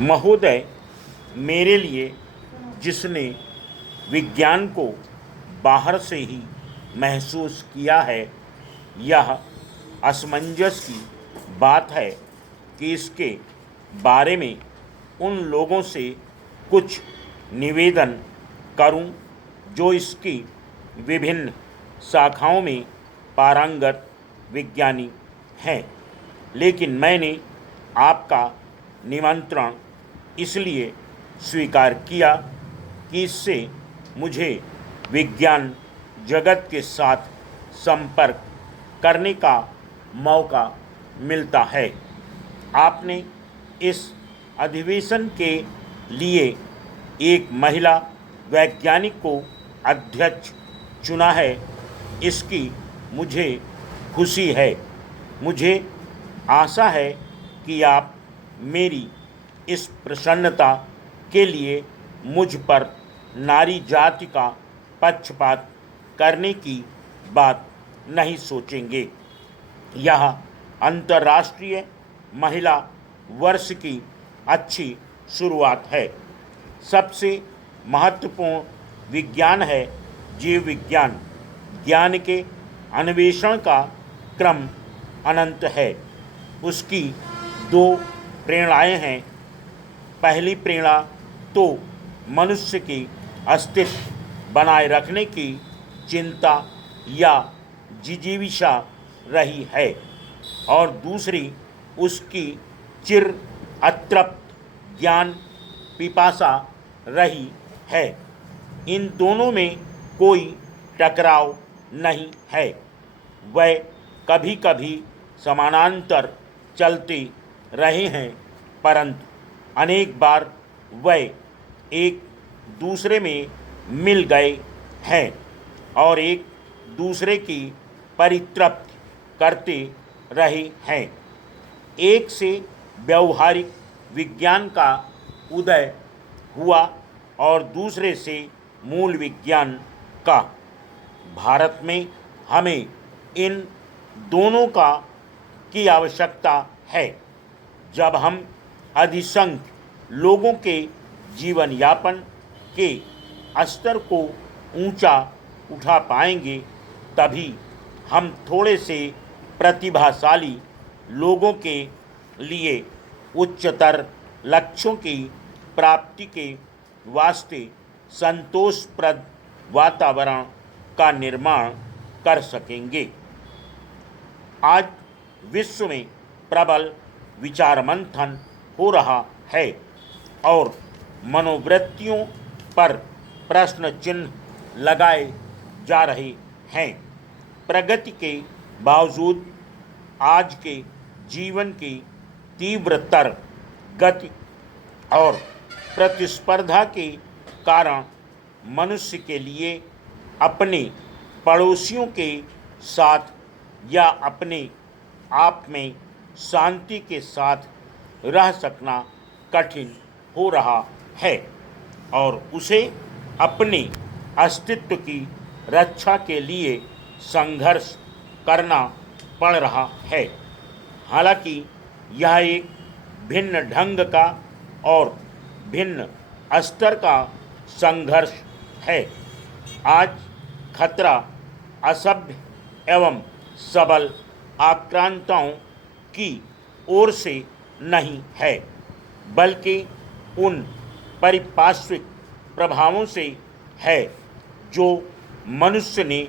महोदय, मेरे लिए जिसने विज्ञान को बाहर से ही महसूस किया है, यह असमंजस की बात है कि इसके बारे में उन लोगों से कुछ निवेदन करूं जो इसकी विभिन्न शाखाओं में पारंगत विज्ञानी हैं। लेकिन मैंने आपका निमंत्रण इसलिए स्वीकार किया कि इससे मुझे विज्ञान जगत के साथ संपर्क करने का मौका मिलता है। आपने इस अधिवेशन के लिए एक महिला वैज्ञानिक को अध्यक्ष चुना है, इसकी मुझे खुशी है। मुझे आशा है कि आप मेरी इस प्रसन्नता के लिए मुझ पर नारी जाति का पक्षपात करने की बात नहीं सोचेंगे। यह अंतर्राष्ट्रीय महिला वर्ष की अच्छी शुरुआत है। सबसे महत्वपूर्ण विज्ञान है जीव विज्ञान। ज्ञान के अन्वेषण का क्रम अनंत है। उसकी दो प्रेरणाएं हैं। पहली प्रेरणा तो मनुष्य की अस्तित्व बनाए रखने की चिंता या जिजीविषा रही है, और दूसरी उसकी चिर अतृप्त ज्ञान पिपासा रही है। इन दोनों में कोई टकराव नहीं है। वह कभी कभी समानांतर चलते रहे हैं, परंतु अनेक बार वह एक दूसरे में मिल गए हैं और एक दूसरे की परितृप्ति करते रहे हैं। एक से व्यवहारिक विज्ञान का उदय हुआ और दूसरे से मूल विज्ञान का। भारत में हमें इन दोनों की आवश्यकता है। जब हम अधिसंख्य लोगों के जीवन यापन के स्तर को ऊंचा उठा पाएंगे, तभी हम थोड़े से प्रतिभाशाली लोगों के लिए उच्चतर लक्ष्यों की प्राप्ति के वास्ते संतोषप्रद वातावरण का निर्माण कर सकेंगे। आज विश्व में प्रबल विचार मंथन हो रहा है और मनोवृत्तियों पर प्रश्न चिन्ह लगाए जा रहे हैं। प्रगति के बावजूद आज के जीवन की तीव्रतर गति और प्रतिस्पर्धा के कारण मनुष्य के लिए अपने पड़ोसियों के साथ या अपने आप में शांति के साथ रह सकना कठिन हो रहा है और उसे अपने अस्तित्व की रक्षा के लिए संघर्ष करना पड़ रहा है। हालांकि यह एक भिन्न ढंग का और भिन्न स्तर का संघर्ष है। आज खतरा असभ्य एवं सबल आक्रांताओं की ओर से नहीं है, बल्कि उन पारिपार्श्विक प्रभावों से है जो मनुष्य ने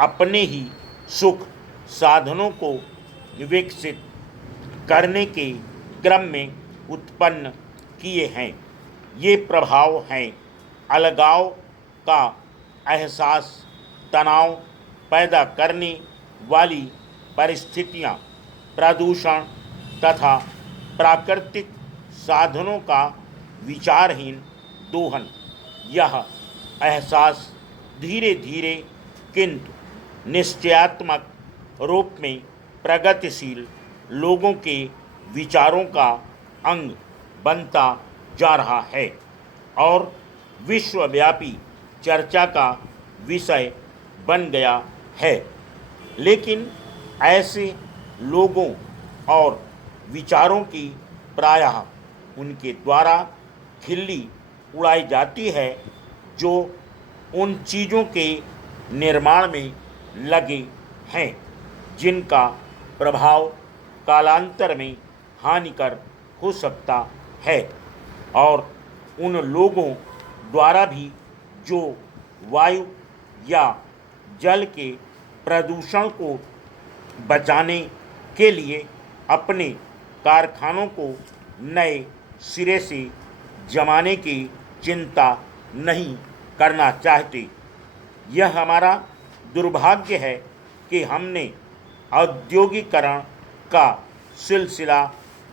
अपने ही सुख साधनों को विकसित करने के क्रम में उत्पन्न किए हैं। ये प्रभाव हैं अलगाव का एहसास, तनाव पैदा करने वाली परिस्थितियां, प्रदूषण तथा प्राकृतिक साधनों का विचारहीन दोहन। यह एहसास धीरे धीरे किंतु निश्चयात्मक रूप में प्रगतिशील लोगों के विचारों का अंग बनता जा रहा है और विश्वव्यापी चर्चा का विषय बन गया है। लेकिन ऐसे लोगों और विचारों की प्रायः उनके द्वारा खिल्ली उड़ाई जाती है जो उन चीज़ों के निर्माण में लगे हैं जिनका प्रभाव कालांतर में हानिकर हो सकता है, और उन लोगों द्वारा भी जो वायु या जल के प्रदूषण को बचाने के लिए अपने कारखानों को नए सिरे से जमाने की चिंता नहीं करना चाहते। यह हमारा दुर्भाग्य है कि हमने औद्योगिकरण का सिलसिला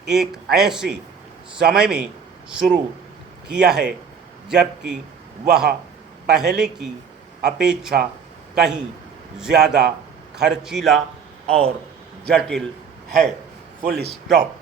एक ऐसे समय में शुरू किया है जबकि वह पहले की अपेक्षा कहीं ज़्यादा खर्चीला और जटिल है। Full stop.